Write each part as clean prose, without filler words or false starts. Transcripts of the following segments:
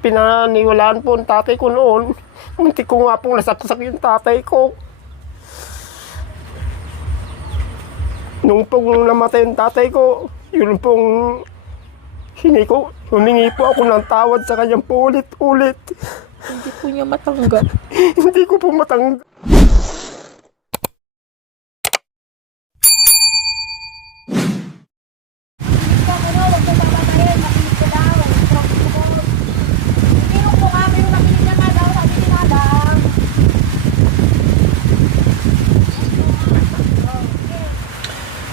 pinaniwalaan po ang tatay ko noon. Munti ko nga pong nasaksak yung tatay ko. Nung pong namatay yung tatay ko, yun pong humingi po ako ng tawad sa kanyang po ulit-ulit. Hindi po niya matanggap. Hindi ko po matanggap.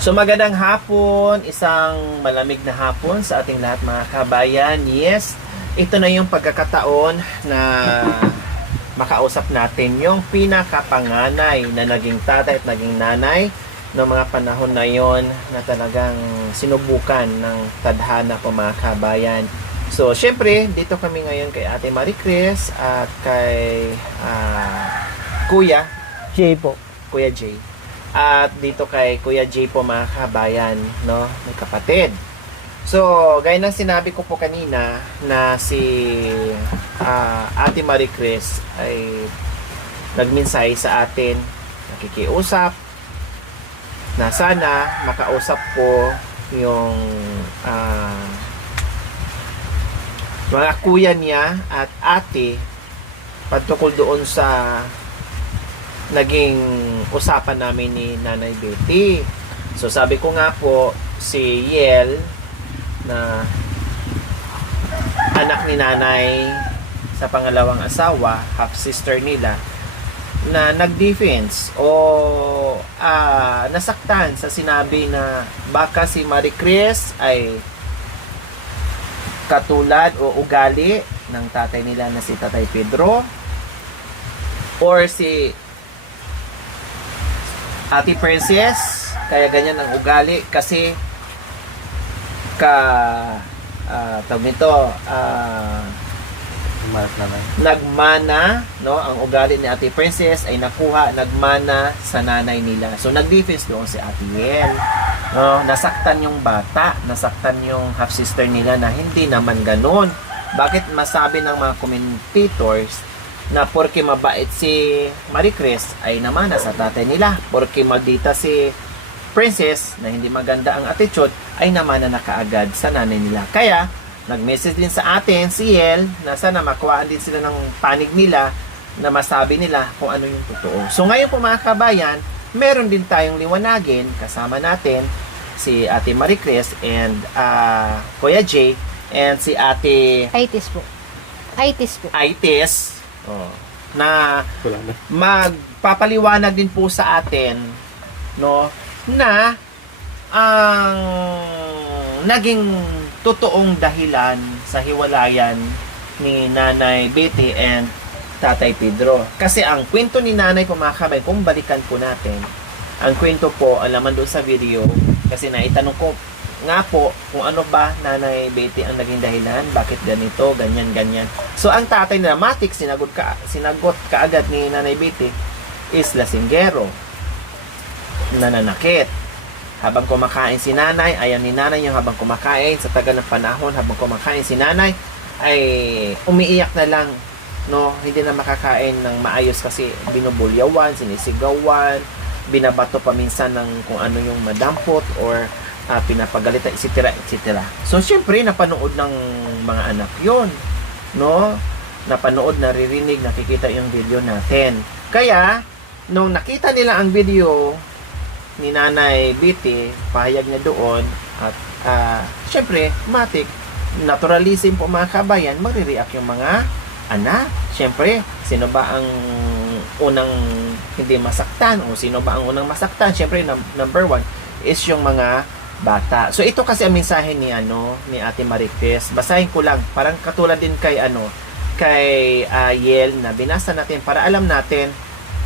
So magandang hapon, isang malamig na hapon sa ating lahat mga kabayan. Yes, ito na yung pagkakataon na makausap natin yung pinakapanganay na naging tatay at naging nanay ng mga panahon na yon na talagang sinubukan ng tadhana po mga kabayan. So syempre, dito kami ngayon kay Ate Marie Chris at kay Kuya Jay. At dito kay Kuya Jay po mga kabayan, no? May kapatid. So, gaya ng sinabi ko po kanina na si Ate Marie Chris ay nagmensahe sa atin, nakikiusap na sana makausap po yung mga kuya niya at ate patungkol doon sa naging usapan namin ni Nanay Betty. So sabi ko nga po, si Yel na anak ni Nanay sa pangalawang asawa, half sister nila, na nag-defense o nasaktan sa sinabi na baka si Marie Chris ay katulad o ugali ng tatay nila na si Tatay Pedro or si Ate Princess, kaya ganyan ang ugali kasi tawag nito, nagmana, no? Ang ugali ni Ate Princess ay nagmana sa nanay nila. So nag-defense doon si Ate Yel. No, nasaktan yung bata, nasaktan yung half sister nila na hindi naman ganoon. Bakit masabi ng mga commentators na porke mabait si Marie Chris ay namana sa tatay nila, porke maldita si Princess na hindi maganda ang attitude ay namana na kaagad sa nanay nila. Kaya nag-message din sa atin si Yel na sana makuhaan din sila ng panig nila na masabi nila kung ano yung totoo. So ngayon po mga kabayan, meron din tayong liwanagin kasama natin si Ate Marie Chris and Kuya Jay and si Ate Aitis po. Aitis. Na magpapaliwanag din po sa atin, no, na ang naging totoong dahilan sa hiwalayan ni Nanay Betty and Tatay Pedro. Kasi ang kwento ni Nanay po mga kabay, kung balikan po natin, ang kwento po, alaman doon sa video, kasi naitanong ko nga po kung ano ba Nanay Betty ang naging dahilan, bakit ganito, ganyan. So ang tatay na matik sinagot kaagad ni Nanay Betty is lasinggero, nananakit. Habang kumakain si nanay, ayaw ni nanay yung habang kumakain sa tagal ng panahon, habang kumakain si nanay ay umiiyak na lang, no, hindi na makakain ng maayos kasi binubulyawan, sinisigawan, binabato pa minsan ng kung ano yung madampot or pinapagalitan, etc. So, syempre, napanood ng mga anak yon, no? Napanood, naririnig, nakikita yung video natin. Kaya, nung nakita nila ang video ni Nanay Betty, pahayag niya doon, at syempre, matik, naturalism po mga kabayan, magre-react yung mga anak. Syempre, sino ba ang unang hindi masaktan? O sino ba ang unang masaktan? Syempre, number one is yung mga bata. So ito kasi ang mensahe ni Ate Marie Chris. Basahin ko lang, parang katulad din kay Yel na binasa natin para alam natin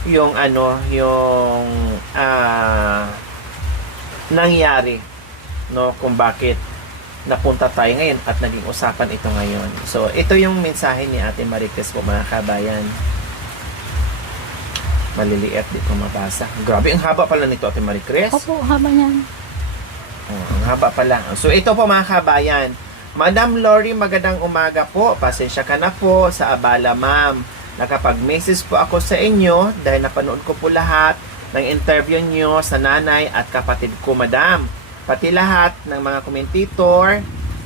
yung nangyari, no, kung bakit napunta tayo ngayon at naging usapan ito ngayon. So ito yung mensahe ni Ate Marie Chris po mga kabayan. Maliliit, di ko mabasa. Grabe, ang haba pala nito Ate Marie Chris. Opo, haba niyan. Ang haba pa lang. So ito po mga kabayan, Madam Lori, magandang umaga po. Pasensya ka na po sa abala, ma'am. Nakapag-message po ako sa inyo dahil napanood ko po lahat ng interview nyo sa nanay at kapatid ko, madam. Pati lahat ng mga komentitor,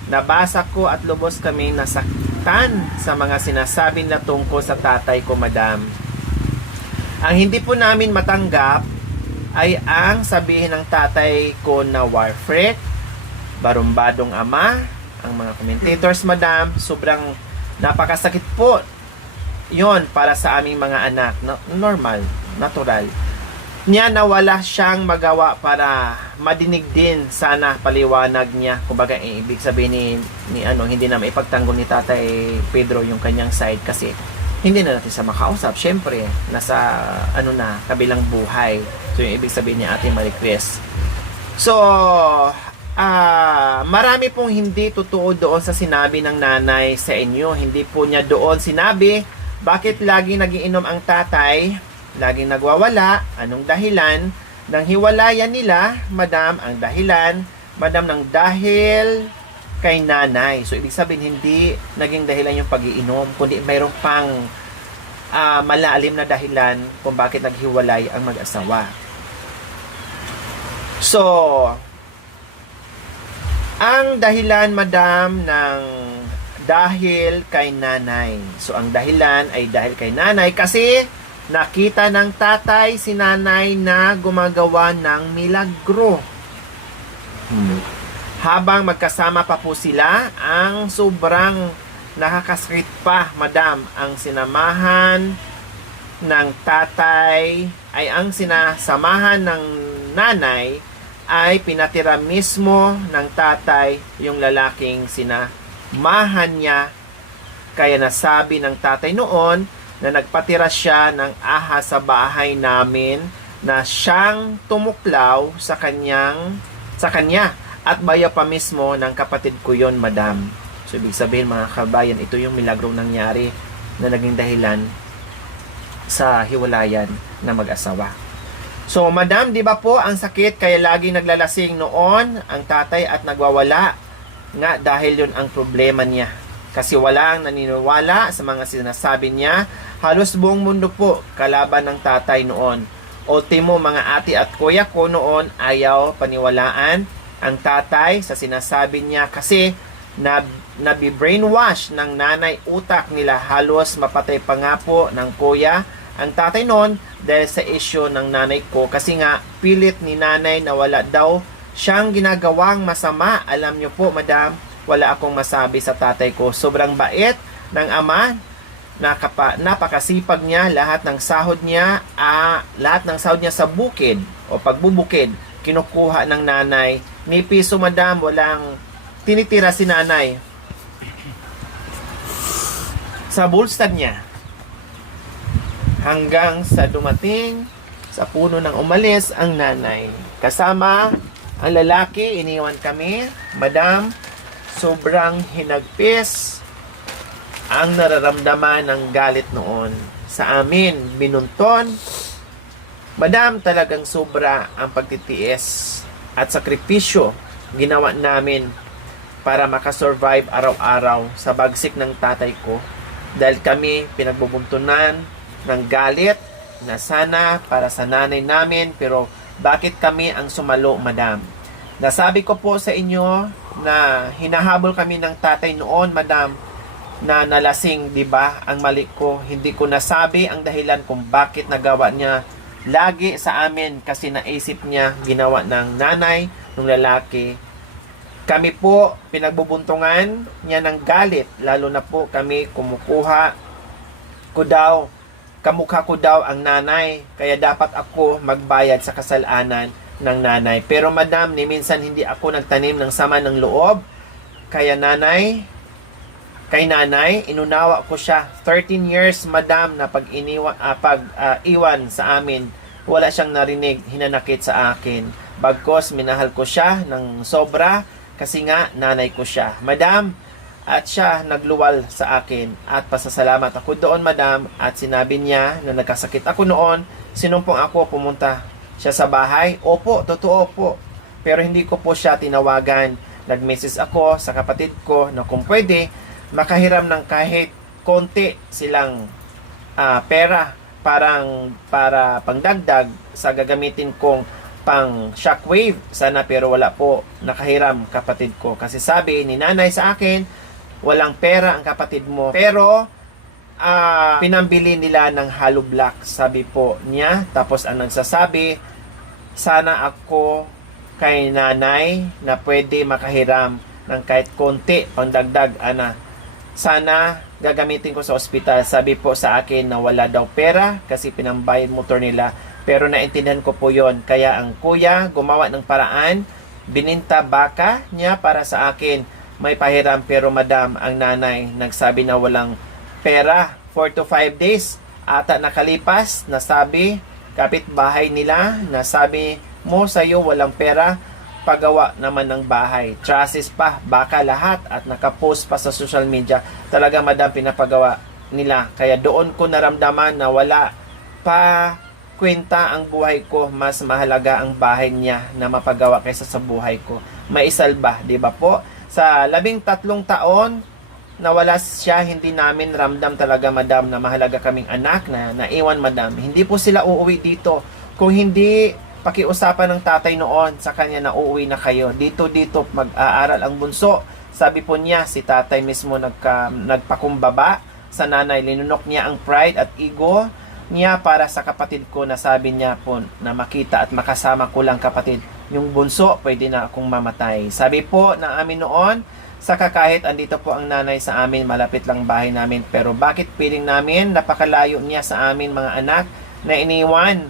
nabasa ko at lubos kaming nasaktan sa mga sinasabi na tungkol sa tatay ko, madam. Ang hindi po namin matanggap ay ang sabihin ng tatay ko na war freak, barumbadong ama. Ang mga commentators, madam, sobrang napakasakit po yon para sa aming mga anak. Normal, natural. Niya na wala siyang magawa para madinig din sana paliwanag niya. Kumbaga, ibig sabihin hindi na maipagtanggol ni Tatay Pedro yung kanyang side kasi hindi na natin sa makausap. Syempre, nasa kabilang buhay. So, yung ibig sabihin ni Ate Marie Chris. So, marami pong hindi totoo doon sa sinabi ng nanay sa inyo. Hindi po niya doon sinabi bakit laging nagiinom ang tatay, laging nagwawala, anong dahilan ng hiwalayan nila, madam. Ang dahilan, madam, ng dahil kay nanay. So, ibig sabihin, hindi naging dahilan yung pag-iinom, kundi mayroon pang malalim na dahilan kung bakit naghiwalay ang mag-asawa. So, ang dahilan, madam, ng dahil kay nanay. So, ang dahilan ay dahil kay nanay kasi nakita ng tatay si nanay na gumagawa ng milagro. Habang magkasama pa po sila, ang sobrang nakakasakit pa, madam, ang sinamahan ng tatay ay ang sinasamahan ng nanay ay pinatira mismo ng tatay yung lalaking sinamahan niya. Kaya nasabi ng tatay noon na nagpatira siya ng aha sa bahay namin na siyang tumuklaw sa kanya at bayo pa mismo ng kapatid ko yon, madam. So, ibig sabihin, mga kabayan, ito yung milagrong nangyari na naging dahilan sa hiwalayan na mag-asawa. So, madam, di ba po ang sakit kaya lagi naglalasing noon ang tatay at nagwawala? Nga dahil yun ang problema niya. Kasi walang naniniwala sa mga sinasabi niya. Halos buong mundo po kalaban ng tatay noon. Ultimo, mga ate at kuya ko noon ayaw paniwalaan ang tatay sa sinasabi niya kasi nabi-brainwash ng nanay utak nila. Halos mapatay pa nga po ng kuya ang tatay noon dahil sa issue ng nanay ko kasi nga pilit ni nanay na wala daw siyang ginagawang masama. Alam niyo po, madam, wala akong masabi sa tatay ko. Sobrang bait ng ama, napakasipag niya, lahat ng sahod niya sa bukid o pagbubukid kinukuha ng nanay. Ni piso, madam, walang tinitira si nanay sa bulstag niya. Hanggang sa dumating sa puno ng umalis ang nanay. Kasama ang lalaki, iniwan kami. Madam, sobrang hinagpis ang nararamdaman ng galit noon sa amin. Binunton. Madam, talagang sobra ang pagtitiis at sakripisyo ginawa namin para makasurvive araw-araw sa bagsik ng tatay ko. Dahil kami pinagbubuntunan ng galit na sana para sa nanay namin, pero bakit kami ang sumalo, madam? Nasabi ko po sa inyo na hinahabol kami ng tatay noon, madam, na nalasing, di ba? Ang mali ko, hindi ko nasabi ang dahilan kung bakit nagawa niya lagi sa amin kasi naisip niya ginawa ng nanay ng lalaki. Kami po pinagbubuntungan niya ng galit, lalo na po kami kamukha ko daw ang nanay, kaya dapat ako magbayad sa kasalanan ng nanay. Pero madam, ni minsan hindi ako nagtanim ng sama ng loob, kay nanay, inunawa ko siya. 13 years, madam, na iwan sa amin, wala siyang narinig, hinanakit sa akin. Bagkos, minahal ko siya ng sobra, kasi nga, nanay ko siya. Madam, at siya nagluwal sa akin at pasasalamat ako doon, madam, at sinabi niya na nagkasakit ako noon, sinumpong ako pumunta siya sa bahay. Opo, totoo po, pero hindi ko po siya tinawagan nag-message ako sa kapatid ko na kung pwede, makahiram ng kahit konti silang pera para pangdagdag sa gagamitin kong pang shockwave. Sana, pero wala po nakahiram kapatid ko. Kasi sabi ni nanay sa akin, walang pera ang kapatid mo. Pero pinambili nila ng hollow block, sabi po niya. Tapos ang nagsasabi, sana ako kay nanay na pwede makahiram ng kahit konti pangdagdag, sana gagamitin ko sa ospital. Sabi po sa akin na wala daw pera kasi pinambayad motor nila. Pero naintindihan ko po yon. Kaya ang kuya gumawa ng paraan, bininta baka niya para sa akin may pahiram. Pero madam, ang nanay nagsabi na walang pera. 4 to 5 days ata nakalipas, nasabi kapitbahay nila, nasabi mo sa'yo walang pera, pagawa naman ng bahay, trusses pa, baka lahat, at nakapost pa sa social media. Talaga madam, pinapagawa nila. Kaya doon ko naramdaman na wala pa kwenta ang buhay ko, mas mahalaga ang bahay niya na mapagawa kaysa sa buhay ko. Maisalba, di ba po? Sa 13 taon na wala siya, hindi namin ramdam talaga madam na mahalaga kaming anak na naiwan madam. Hindi po sila uuwi dito kung hindi pakiusapan ng tatay noon sa kanya na uuwi na kayo. Dito mag-aaral ang bunso. Sabi po niya, si tatay mismo nagpakumbaba sa nanay. Linunok niya ang pride at ego niya para sa kapatid ko, na sabi niya po na makita at makasama ko lang kapatid. Yung bunso, pwede na akong mamatay. Sabi po ng amin noon, saka kahit andito po ang nanay sa amin, malapit lang bahay namin, pero bakit feeling namin napakalayo niya sa amin mga anak na iniwan.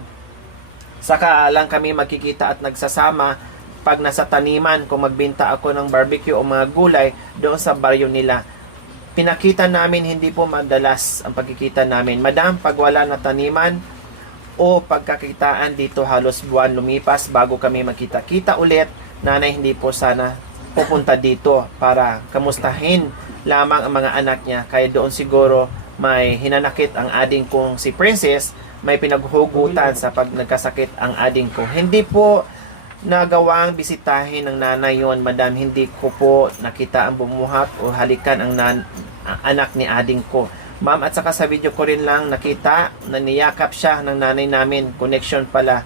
Saka lang kami magkikita at nagsasama pag nasa taniman, kung magbenta ako ng barbecue o mga gulay doon sa baryo nila. Pinakita namin, hindi po madalas ang pagkikita namin. Madam, pag wala na taniman o pagkakitaan dito, halos buwan lumipas bago kami magkita-kita ulit. Nanay, hindi po sana pupunta dito para kamustahin lamang ang mga anak niya. Kaya doon siguro may hinanakit ang ading kong si Princess, may pinaghugutan sa pag nagkasakit ang ading ko. Hindi po nagawang bisitahin ng nanay yon madam. Hindi ko po nakita ang bumuhat o halikan ang anak ni ading ko, ma'am. At saka sa video ko rin lang nakita na niyakap siya ng nanay namin. Correction pala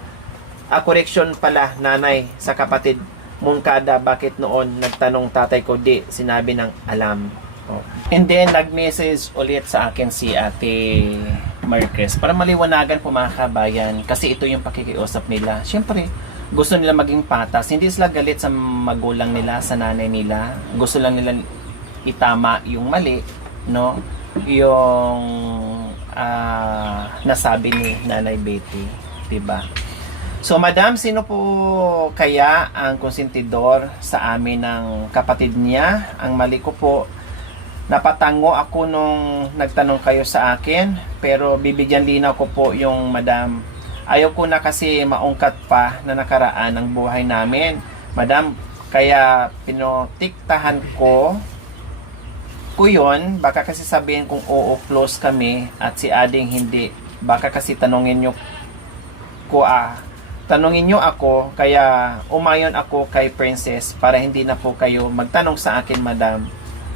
nanay sa kapatid Mungkada. Bakit noon nagtanong tatay ko, di sinabi ng alam. And then nag-message ulit sa akin si Ate Marquez para maliwanagan po mga kabayan, kasi ito yung pakikiusap nila. Siyempre gusto nila maging patas, hindi sila galit sa magulang nila, sa nanay nila. Gusto lang nila itama yung mali, no? Yung nasabi ni Nanay Betty, diba? So madam, sino po kaya ang konsentidor sa amin ng kapatid niya? Ang mali ko po, napatango ako nung nagtanong kayo sa akin, pero bibigyan linaw ko po yung madam. Ayaw ko na kasi maungkat pa na nakaraan ng buhay namin, madam. Kaya pinotiktahan ko yun. Baka kasi sabihin kung oo, close kami, at si ading hindi. Baka kasi tanungin nyo ako, kaya umayon ako kay Princess para hindi na po kayo magtanong sa akin, madam.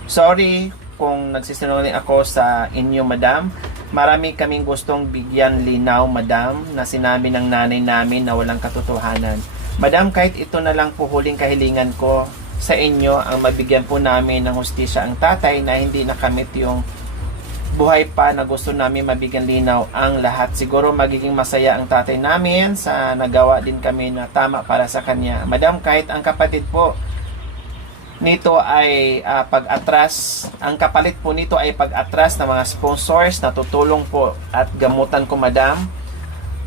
Sorry kung nagsisinungaling ako sa inyo, madam. Marami kaming gustong bigyan linaw, madam, na sinabi ng nanay namin na walang katotohanan. Madam, kahit ito na lang po huling kahilingan ko sa inyo, ang mabigyan po namin ng hustisya ang tatay na hindi nakamit yung buhay pa na gusto namin mabigyan linaw ang lahat. Siguro magiging masaya ang tatay namin sa nagawa din kami na tama para sa kanya. Madam, kahit ang kapatid po nito ay pag-atras, ang kapalit po nito ay pag-atras ng mga sponsors na tutulong po at gamutan ko, madam.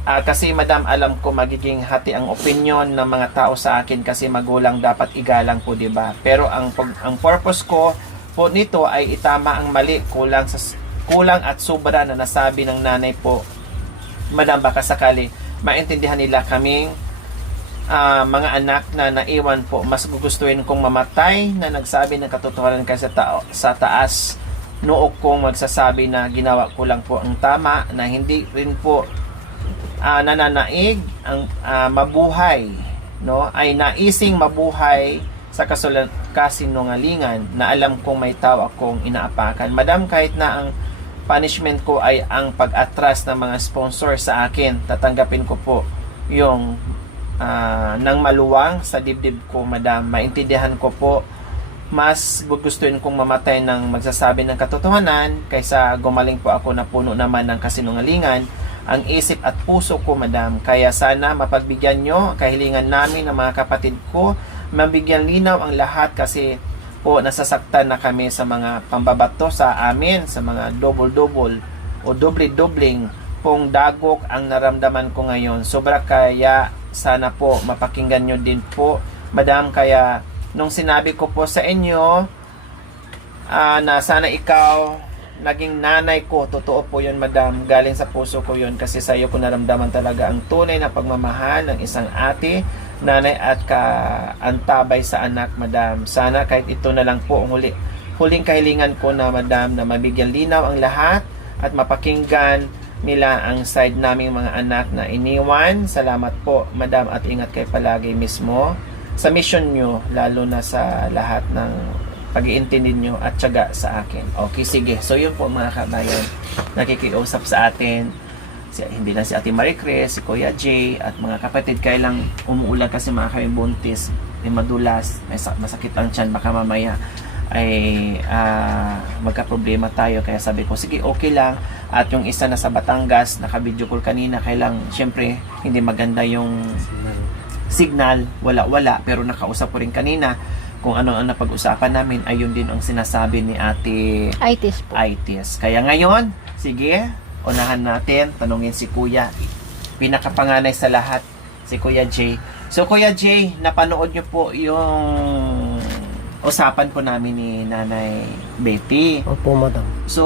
Kasi madam, alam ko magiging hati ang opinion ng mga tao sa akin kasi magulang dapat igalang po, diba? Pero ang purpose ko po nito ay itama ang mali, kulang at sobra na nasabi ng nanay po, madam. Baka sakali maintindihan nila kaming mga anak na naiwan po. Mas gugustuhin kong mamatay na nagsabi ng katotohanan kaysa sa taas noo kong magsasabi na ginawa ko lang po ang tama, na hindi rin po nananaig ang mabuhay, no? Ay naising mabuhay sa kasinungalingan na alam kong may tao akong inaapakan. Madam, kahit na ang punishment ko ay ang pag-atras ng mga sponsor sa akin, tatanggapin ko po yung ng maluwang sa dibdib ko, madam. Maintindihan ko po, mas gugustuhin kong mamatay ng magsasabi ng katotohanan kaysa gumaling po ako na puno naman ng kasinungalingan ang isip at puso ko, madam. Kaya sana mapagbigyan nyo kahilingan namin ng mga kapatid ko, mabigyan linaw ang lahat kasi po nasasaktan na kami sa mga pambabato sa amin, sa mga double-double o doble-dobling pong dagok ang naramdaman ko ngayon. Sobra, kaya sana po mapakinggan nyo din po, madam. Kaya nung sinabi ko po sa inyo na sana ikaw naging nanay ko, totoo po yun, madam. Galing sa puso ko yun kasi sa iyo ko naramdaman talaga ang tunay na pagmamahal ng isang ate, nanay at kaantabay sa anak, madam. Sana kahit ito na lang po ang huling kahilingan ko na, madam, na mabigyan linaw ang lahat at mapakinggan nila ang side naming mga anak na iniwan. Salamat po, madam, at ingat kayo palagi mismo sa mission nyo, lalo na sa lahat ng pag-iintindi nyo at tiyaga sa akin. Okay, sige. So yun po mga kabayan, nakikiusap sa atin. Hindi lang si Ate Marie Chris, si Kuya Jay, at mga kapatid. Kaya lang umuulan kasi mga kami buntis, may madulas, may masakit ang tiyan, baka mamaya ay magka-problema tayo. Kaya sabi ko, sige, okay lang. At yung isa na sa Batangas, naka-video call kanina, kaya lang, syempre, hindi maganda yung signal, wala, pero nakausap ko rin kanina kung ano ang napag-usapan namin, ayun din ang sinasabi ni Ate Itis po. Itis. Kaya ngayon, sige, unahan natin, tanungin si Kuya, pinakapanganay sa lahat, si Kuya Jay. So Kuya Jay, napanood nyo po yung usapan po namin ni Nanay Betty. Opo, madam. So,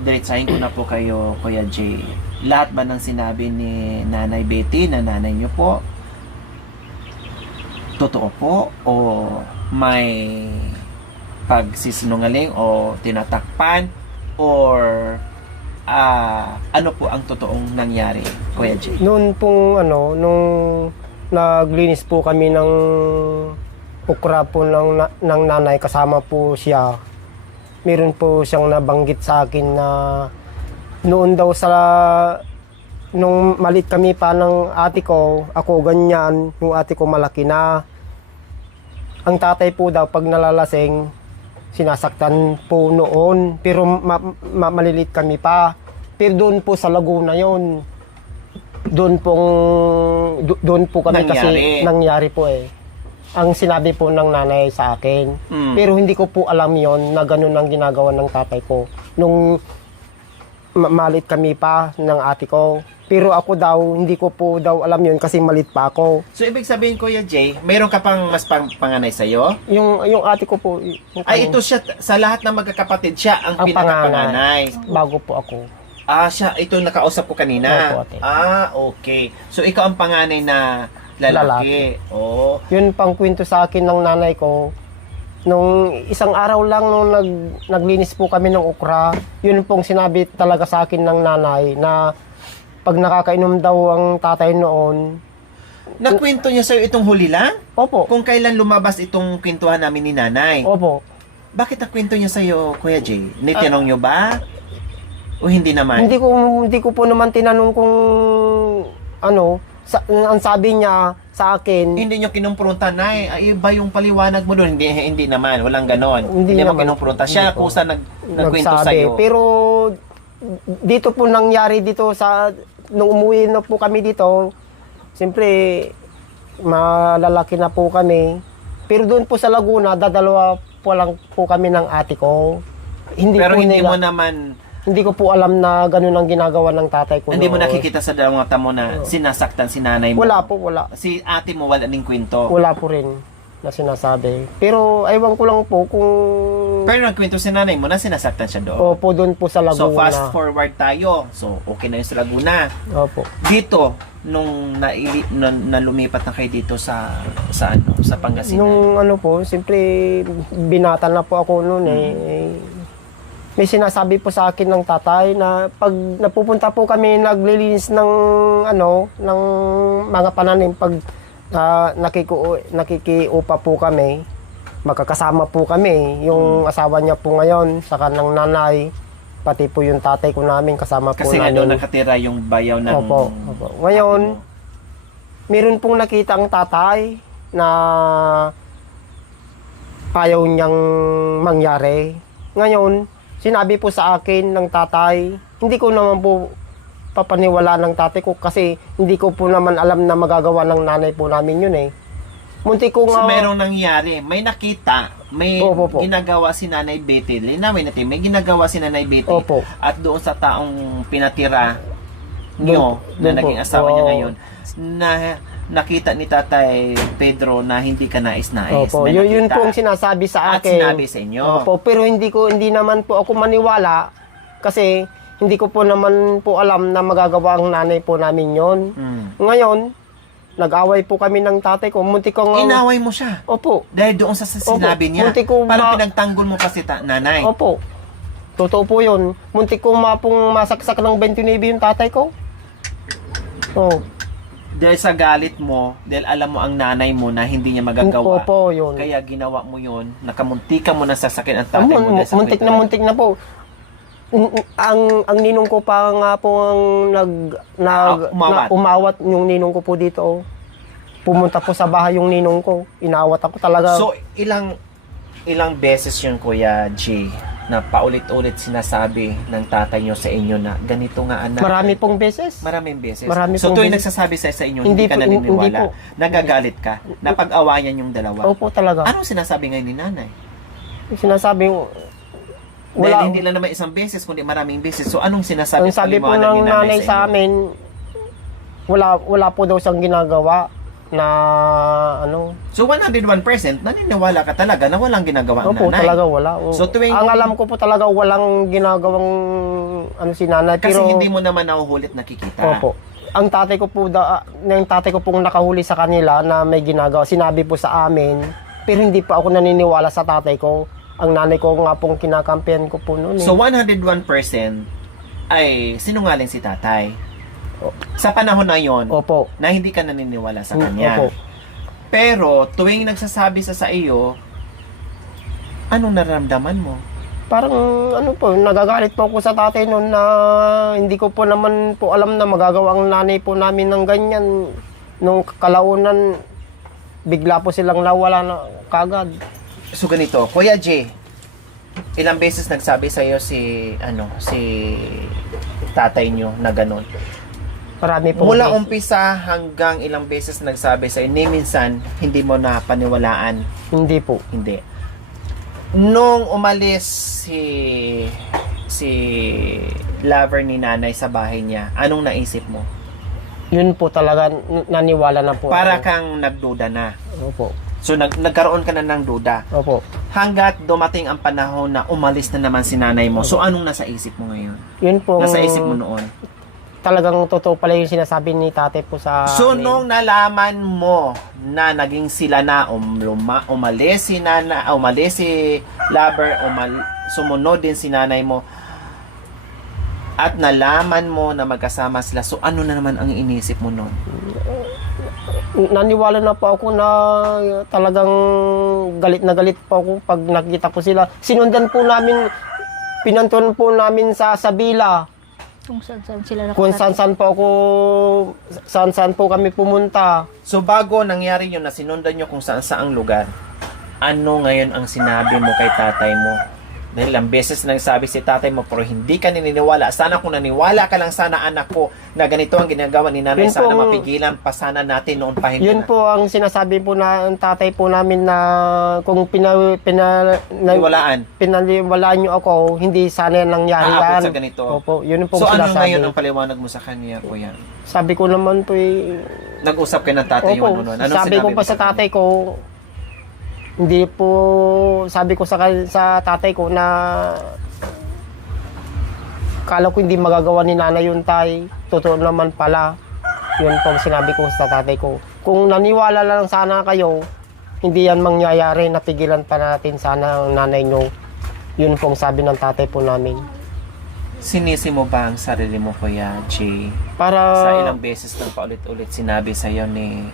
diretsahin ko na po kayo, Kuya Jay. Lahat ba ng sinabi ni Nanay Betty na nanay nyo po, totoo po o may pagsisinungaling o tinatakpan or ano po ang totoong nangyari, Kuya Jay? Noon pong nung naglinis po kami ng ukra po ng nanay, kasama po siya. Meron po siyang nabanggit sa akin na noon daw nung malit kami pa ng ate ko, ako ganyan, yung ate ko malaki na. Ang tatay po daw pag nalalasing, sinasaktan po noon, pero malilit kami pa. Pero doon po sa Laguna yon, doon po kami kasi nangyari po eh. Ang sinabi po ng nanay sa akin. Pero hindi ko po alam yon na ganun ang ginagawa ng tatay ko. Nung malit kami pa ng ate ko. Pero ako daw, hindi ko po daw alam yun kasi malit pa ako. So, ibig sabihin, Kuya Jay, mayroon ka pang mas panganay sa'yo? Yung ate ko po. Ay, ito siya, sa lahat ng magkakapatid, siya ang pinakapanganay. Bago po ako. Siya, ito nakausap ko kanina. Opo, ate. Okay. So, ikaw ang panganay na lalaki. Oh. Yun pang kwento sa akin ng nanay ko. Nung isang araw lang nung naglinis po kami ng okra, yun pong sinabi talaga sa akin ng nanay na pag nakakainom daw ang tatay noon. Nakwento niya sa'yo itong huli lang? Opo. Kung kailan lumabas itong kwentuhan namin ni nanay? Opo. Bakit nakwento niya sa'yo, Kuya Jay? Nitinong niyo ba? O hindi naman? Hindi ko po naman tinanong kung ang sabi niya sa akin. Hindi niyo kinumpronta, Nay. Ay, iba yung paliwanag mo doon. Hindi naman. Walang ganon. Hindi mo kinumpronta. Siya kusa nagkwento sa'yo. Pero dito po nangyari dito nung umuwi na po kami dito, siyempre malalaki na po kami. Pero doon po sa Laguna, dadalawa po lang po kami ng ate ko. Pero hindi mo naman, hindi ko po alam na ganun ang ginagawa ng tatay ko. Hindi mo nakikita sa dalawang mata mo na sinasaktan si nanay mo? Wala po, wala. Si ate mo, wala ning kwento? Wala po rin na sinasabi. Pero aywan ko lang po kung... Pero nagkwento si nanay mo na sinasaktan siya doon? Opo, doon po sa Laguna. So fast forward tayo. So okay na yung sa Laguna. Opo. Dito, nung lumipat na kayo dito sa Pangasinan? Nung po, siyempre binata na po ako noon May sinasabi po sa akin ng tatay na pag napupunta po kami naglilinis ng ng mga pananim, pag nakikiupa po kami, magkakasama po kami. Yung asawa niya po ngayon, sa kanang nanay, pati po yung tatay ko namin, kasama po Kasi nga doon namin. nakatira yung bayaw ng... Opo. Ngayon, meron pong nakita ang tatay na ayaw niyang mangyari. Ngayon, sinabi po sa akin ng tatay, hindi ko naman po papaniwala ng tatay ko kasi hindi ko po naman alam na magagawa ng nanay po namin yun eh. Munti ko So, nga... merong nangyari. May nakita, may Opo. ginagawa si Nanay Betty. Linawin natin, may ginagawa si Nanay Betty. Opo. At doon sa taong pinatira nyo, na Doon po. naging asawa niya Oo. ngayon, na nakita ni Tatay Pedro na hindi ka nais-nais. Opo, May yun nakita. po ang sinasabi sa At akin. sinabi sa inyo. Opo, pero hindi naman po ako maniwala kasi hindi ko po naman po alam na magagawa ang nanay po namin yon. Ngayon, nag-away po kami ng tatay ko. Muntik ko nga... Inaway mo siya. Opo. Dahil doon sa sinabi niya. Muntik ko Parang pinagtanggol mo pa si nanay. Opo. Totoo po yun. Muntik ko pong masaksak ng 29 yung tatay ko. Oh. Dahil sa galit mo, dahil alam mo ang nanay mo na hindi niya magagawa. Opo, yun. Kaya ginawa mo yun, nakamuntika mo na sasakit ang tatay mo. dahil sa Muntik na po. Ang ninong ko pa nga po ang umawat yung ninong ko po dito. Oh. Pumunta po sa bahay yung ninong ko. Inawat ako talaga. So, ilang beses yun, Kuya G, na paulit-ulit sinasabi ng tatay nyo sa inyo na ganito nga anak. Marami pong beses. Maraming beses. Marami So, pong tuwing beses. nagsasabi sa inyo, Hindi hindi ka po, naniniwala. hindi po. Nagagalit ka. Napag-awayan yung dalawa. Opo talaga. Anong sinasabi ngayon ni nanay? Sinasabi Dahil hindi lang naman isang beses, kundi maraming beses. So, anong sinasabi ang sabi po paliwanag ng ni nanay inyo? sa amin, wala po daw siyang ginagawa na ano. So 101% naniniwala ka talaga na walang ginagawa ang Opo, nanay. talaga wala. So, tuwing- ang alam ko po talaga walang ginagawang ano si nanay. Kasi Pero, hindi mo naman nahuhulit nakikita. Opo. Ang tatay ko po, yung tatay ko pong nakahuli sa kanila na may ginagawa, sinabi po sa amin, pero hindi pa ako naniniwala sa tatay ko. Ang nanay ko nga pong kinakampihan ko po noon. So 101% ay sinungaling si tatay. Sa panahon na yon Opo. na hindi ka naniniwala sa kanya. Opo. Pero tuwing nagsasabi sa iyo, anong nararamdaman mo? Parang ano po, nagagalit po ako sa tatay noon na hindi ko po naman po alam na magagawa ang nanay po namin ng ganyan. Nung kalaunan, bigla po silang nawala na kagad. So ganito, Kuya J, ilang beses nagsabi sa iyo si tatay nyo na ganun? Marami po. Mula umpisa hanggang ilang beses nagsabi sa iyo, ni minsan hindi mo na paniwalaan. Hindi po. Hindi. Nung umalis si lover ni nanay sa bahay niya, anong naisip mo? Yun po talaga, naniwala na po. Para ako. kang nagduda na. Opo. So nagkaroon ka na ng duda. Opo. Hanggat dumating ang panahon na umalis na naman si nanay mo. So anong nasa isip mo ngayon? Yun po. Nasa isip mo noon? Talagang totoo pala yung sinasabi ni tatay po sa So amin. nung nalaman mo na naging sila na umalis si lover, sumunod din si nanay mo, at nalaman mo na magkasama sila, so ano na naman ang iniisip mo noon? Naniwala na po ako na talagang galit na galit po ako pag nakita ko sila. Sinundan po namin, pinantuan po namin sa Sabila. Kung saan sila Kung saan po ako, saan po kami pumunta. So bago nangyari yun na sinundan nyo kung saan saang lugar, ano ngayon ang sinabi mo kay tatay mo? Dahil ilang beses nagsabi si tatay mo pero hindi ka naniniwala. Sana kung naniwala ka lang sana anak ko na ganito ang ginagawa ni nanay, Yun sana po, mapigilan pa sana natin noon pa hindi Yun na. po ang sinasabi po na ang tatay po namin na kung Niwalaan. pinaliwalaan nyo ako, hindi sana yan nangyari Aabot yan. sa ganito. Opo, yun po So ano sinasabi. ngayon ang paliwanag mo sa kanya, kuya? Sabi ko naman po Nag-usap kayo ng tatay opo, yung ano. Anong sabi ko sinabi pa mo sa tatay ko, hindi po, sabi ko sa tatay ko na kala ko hindi magagawa ni nanay yung tay. Totoo naman pala. Yun po ang sinabi ko sa tatay ko. Kung naniwala lang sana kayo, hindi yan mangyayari. Napigilan pa natin sana ang nanay nyo. Yun po ang sabi ng tatay po namin. Sinisi mo ba ang sarili mo, Kuya Jay? Para Sa ilang beses nang paulit-ulit sinabi sa iyo ni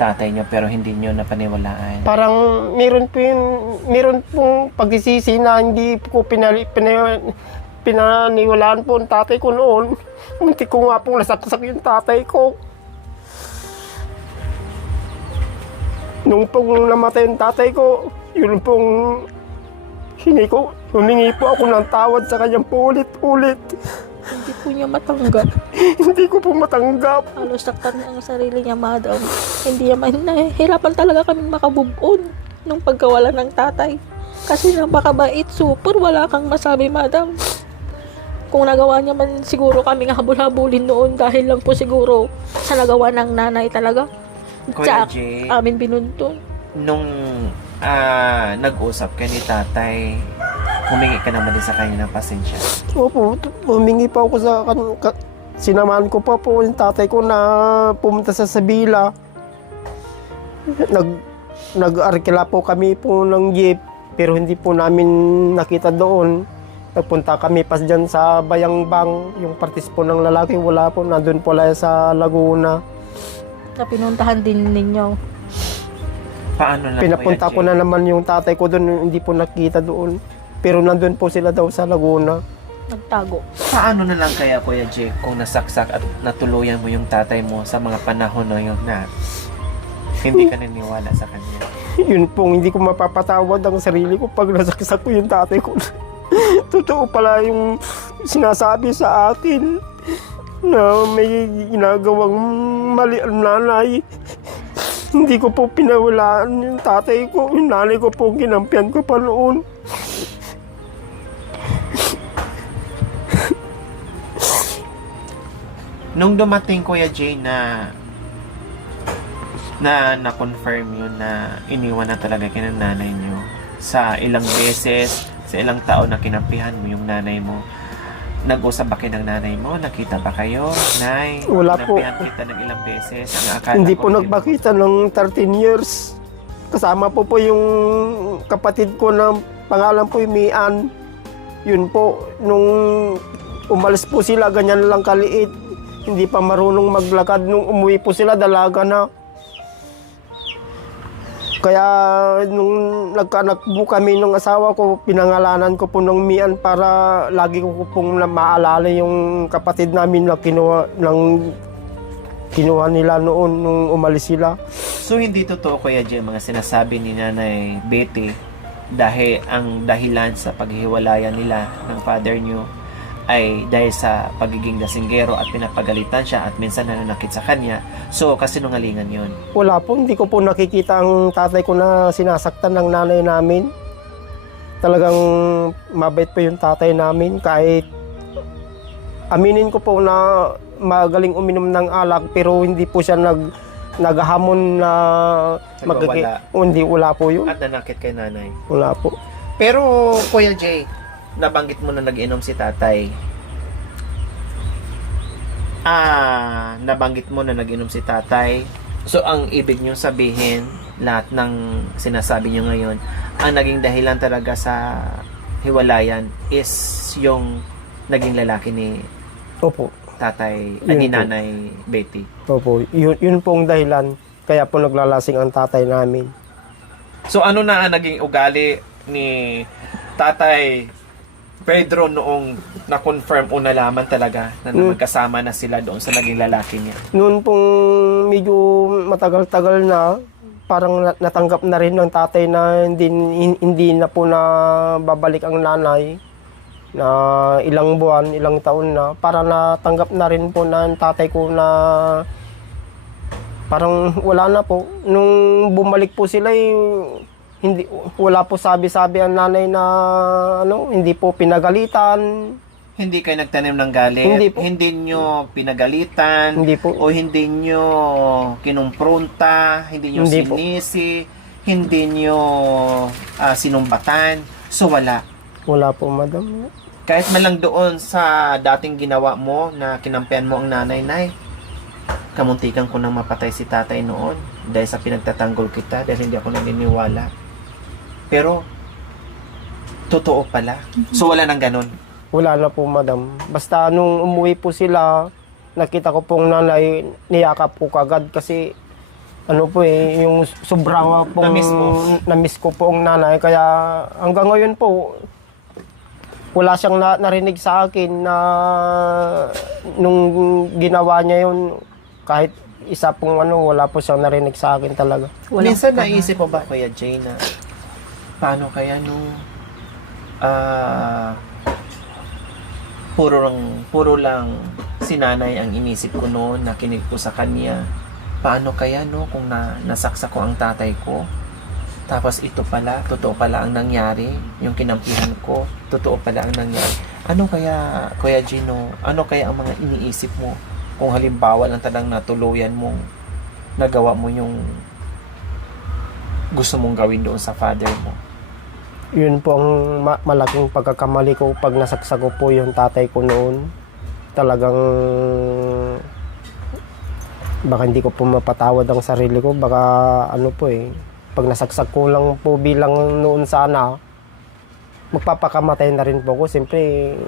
tatay niyo pero hindi niyo napaniwalaan. Parang meron pong pagsisisi na hindi ko pinaniwalaan po ang tatay ko noon. Munti ko nga pong nasaksak yung tatay ko. Nung pong namatay yung tatay ko, yun pong humingi po ako ng tawad sa kanyang paulit-ulit. Hindi po niya matanggap. Hindi ko po matanggap. Halos saktan niya ang sarili niya, madam. Hindi naman, nahihirapan talaga kami makabubon nung pagkawala ng tatay. Kasi napakabait, super, wala kang masabi, madam. Kung nagawa niya man siguro kaming habol-habulin noon dahil lang po siguro sa nagawa ng nanay talaga. Kuya Tsak, Jay, amin binuntun. nung nag-usap ka ni tatay, humingi ka naman din sa kanya ng pasensya. Opo, humingi pa ako sa sinamahan ko pa po yung tatay ko na pumunta sa Sabila. Nag-arkila po kami po ng jeep, pero hindi po namin nakita doon. Nagpunta kami pas dyan sa Bayangbang, yung partis po ng lalaki, wala po, nandun po lang sa Laguna. Na pinuntahan din ninyo. Paano lang, Pinapunta Kuya ko Jay? na naman yung tatay ko doon, hindi po nakita doon. Pero nandun po sila daw sa Laguna. Nagtago. Paano na lang kaya, Kuya Jay, kung nasaksak at natuluyan mo yung tatay mo sa mga panahon na yun na hindi ka naniniwala sa kanya? Yun pong hindi ko mapapatawad ang sarili ko pag nasaksak ko yung tatay ko. Totoo pala yung sinasabi sa akin na may ginagawang mali ang nanay. Hindi ko po pinawalaan yung tatay ko. Yung nanay ko po kinampihan ko pa noon. Nung dumating, Kuya Jay, na-confirm yun na iniwan na talaga kayo ng nanay nyo sa ilang beses, sa ilang taon na kinampihan mo yung nanay mo, nag-usap ba kayo ng nanay mo? Nakita ba kayo, Nay? Wala po. Kinampihan kita ng ilang beses. Ang akala Hindi ko, po nagpakita ng 13 years. Kasama po yung kapatid ko na pangalan po yung Mian. Yun po, nung umalis po sila, ganyan lang kaliit. Hindi pa marunong maglakad. Nung umuwi po sila, dalaga na. Kaya nung nagkaanak po kami ng asawa ko, pinangalanan ko po ng Mian para lagi ko pong maalala yung kapatid namin na kinuha nila noon nung umalis sila. So, hindi totoo, Kuya Jay, mga sinasabi ni Nanay Betty dahil ang dahilan sa paghiwalayan nila ng father nyo ay dahil sa pagiging lasinggero at pinapagalitan siya at minsan nananakit sa kanya. So, kasinungalingan yun. Wala po, hindi ko po nakikita ang tatay ko na sinasaktan ng nanay namin. Talagang mabait po yung tatay namin kahit aminin ko po na magaling uminom ng alak pero hindi po siya naghahamon na Nagwawala. Hindi, wala po yun. At nanakit kay nanay. Wala po. Pero, Kuya Jay, nabanggit mo na nag-inom si tatay. Nabanggit mo na nag-inom si tatay. So, ang ibig nyo sabihin, lahat ng sinasabi nyo ngayon, ang naging dahilan talaga sa hiwalayan is yung naging lalaki ni Opo. tatay, Yun ni po. Nanay Betty. Opo. Yun pong dahilan. Kaya po naglalasing ang tatay namin. So, ano na ang naging ugali ni Tatay Pedro noong na-confirm o nalaman talaga na magkasama na sila doon sa naging lalaki niya? Noon pong medyo matagal-tagal na, parang natanggap na rin ng tatay na hindi na po na babalik ang nanay na ilang buwan, ilang taon na. Para natanggap na rin po ng tatay ko na parang wala na po. Nung bumalik po sila, wala po sabi-sabi ang nanay na hindi po pinagalitan. Hindi kayo nagtanim ng galit? Hindi po. Hindi nyo pinagalitan? Hindi po. O hindi nyo kinumpronta? Hindi nyo Hindi po. sinisi? Hindi nyo sinumbatan? So wala. Wala po, madam. Kahit man lang doon sa dating ginawa mo na kinampihan mo ang nanay, kamuntikan ko nang mapatay si tatay noon dahil sa pinagtatanggol kita dahil hindi ako naniniwala. Pero, totoo pala. So, wala nang ganun. Wala na po, madam. Basta nung umuwi po sila, nakita ko pong nanay, niyakap ko kagad kasi ano po yung sobrang pong Na-miss mo? na-miss ko po ang nanay. Kaya hanggang ngayon po, wala siyang narinig sa akin na nung ginawa niya yun, kahit isa pong wala po siyang narinig sa akin talaga. Minsan naisip mo ba, Kuya Jay, na paano kaya nung puro lang si nanay ang inisip ko noon, nakinig ko sa kanya. Paano kaya kung nasaksak ko ang tatay ko? Tapos ito pala, totoo pala ang nangyari. Yung kinampihan ko, totoo pala ang nangyari. Ano kaya, Kuya Gino, ano kaya ang mga iniisip mo kung halimbawa lang talagang natuluyan mong nagawa mo yung gusto mong gawin doon sa father mo? Yun po ang malaking pagkakamali ko pag nasaksak ko po yung tatay ko noon. Talagang baka hindi ko po mapatawad ang sarili ko. Baka pag nasaksak ko lang po bilang noon sana, magpapakamatay na rin po ako. Siyempre,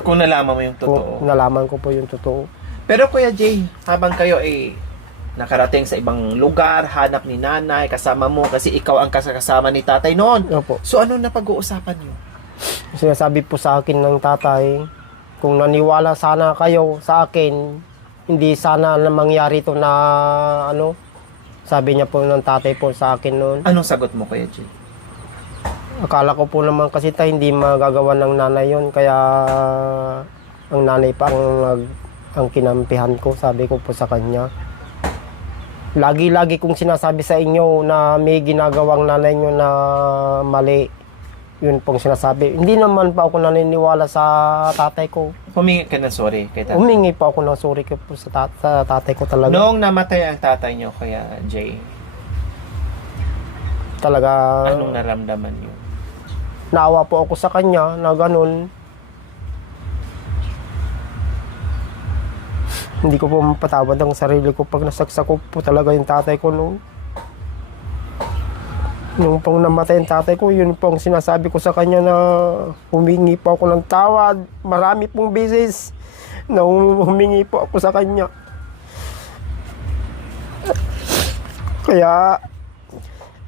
Kung nalaman mo yung totoo. kung nalaman ko po yung totoo. Pero Kuya Jay, habang kayo ay nakarating sa ibang lugar, hanap ni nanay, kasama mo, kasi ikaw ang kasama ni tatay noon. Opo. So ano na pag-uusapan niyo? Sinasabi po sa akin ng tatay, kung naniwala sana kayo sa akin, hindi sana na mangyari to na sabi niya po ng tatay po sa akin noon. Anong sagot mo, Kuya Jay? Akala ko po naman kasi hindi magagawa ng nanay yon, kaya ang nanay pa ang kinampihan ko, sabi ko po sa kanya. Lagi-lagi kong sinasabi sa inyo na may ginagawang nanay nyo na mali. Yun pong sinasabi. Hindi naman pa ako naniniwala sa tatay ko. Humingi ka na sorry kay tatay. Humingi pa ako ng sorry ko po sa tatay ko talaga. Noong namatay ang tatay niyo, Kuya Jay, Talaga, anong naramdaman niyo? naawa po ako sa kanya na ganun. Hindi ko po mapatawad ang sarili ko pag nasaksak ko po talaga yung tatay ko noon. Nung pong namatay ang tatay ko, yun po ang sinasabi ko sa kanya na humingi po ako ng tawad. Marami pong beses na humingi po ako sa kanya. Kaya,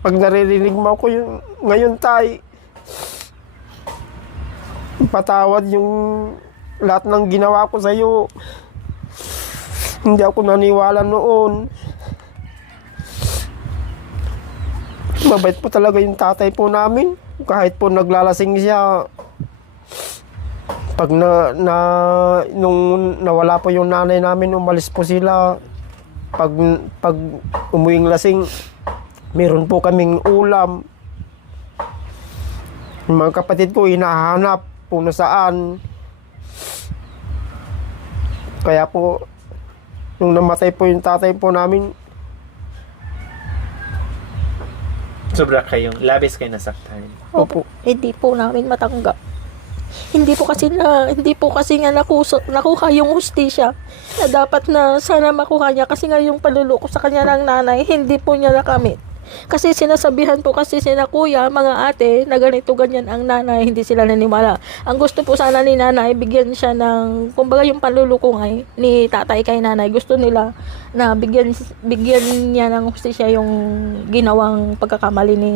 pag naririnig mo ako yung, ngayon tay, patawad yung lahat ng ginawa ko sa iyo. Hindi ako naniwala noon. Mabait po talaga yung tatay po namin. Kahit po naglalasing siya, pag nung nawala po yung nanay namin, umalis po sila. Pag umuwing lasing, meron po kaming ulam. Yung mga kapatid ko, hinahanap po na saan. Kaya po, nung namatay po yung tatay po namin, Sobra kayong, labis kayo nasaktan. opo. Hindi po namin matanggap. Hindi po kasi nga nakuha yung hustisya na dapat na sana makuha niya, kasi nga yung paluloko sa kanya ng nanay, hindi po niya nakamit. Kasi sinasabihan po kasi sina kuya, mga ate, na ganito ganyan ang nanay, hindi sila nanimala. Ang gusto po sana ni nanay, bigyan siya ng, kumbaga yung panlulukong ni tatay kay nanay, gusto nila na bigyan niya ng hustisya yung ginawang pagkakamali ni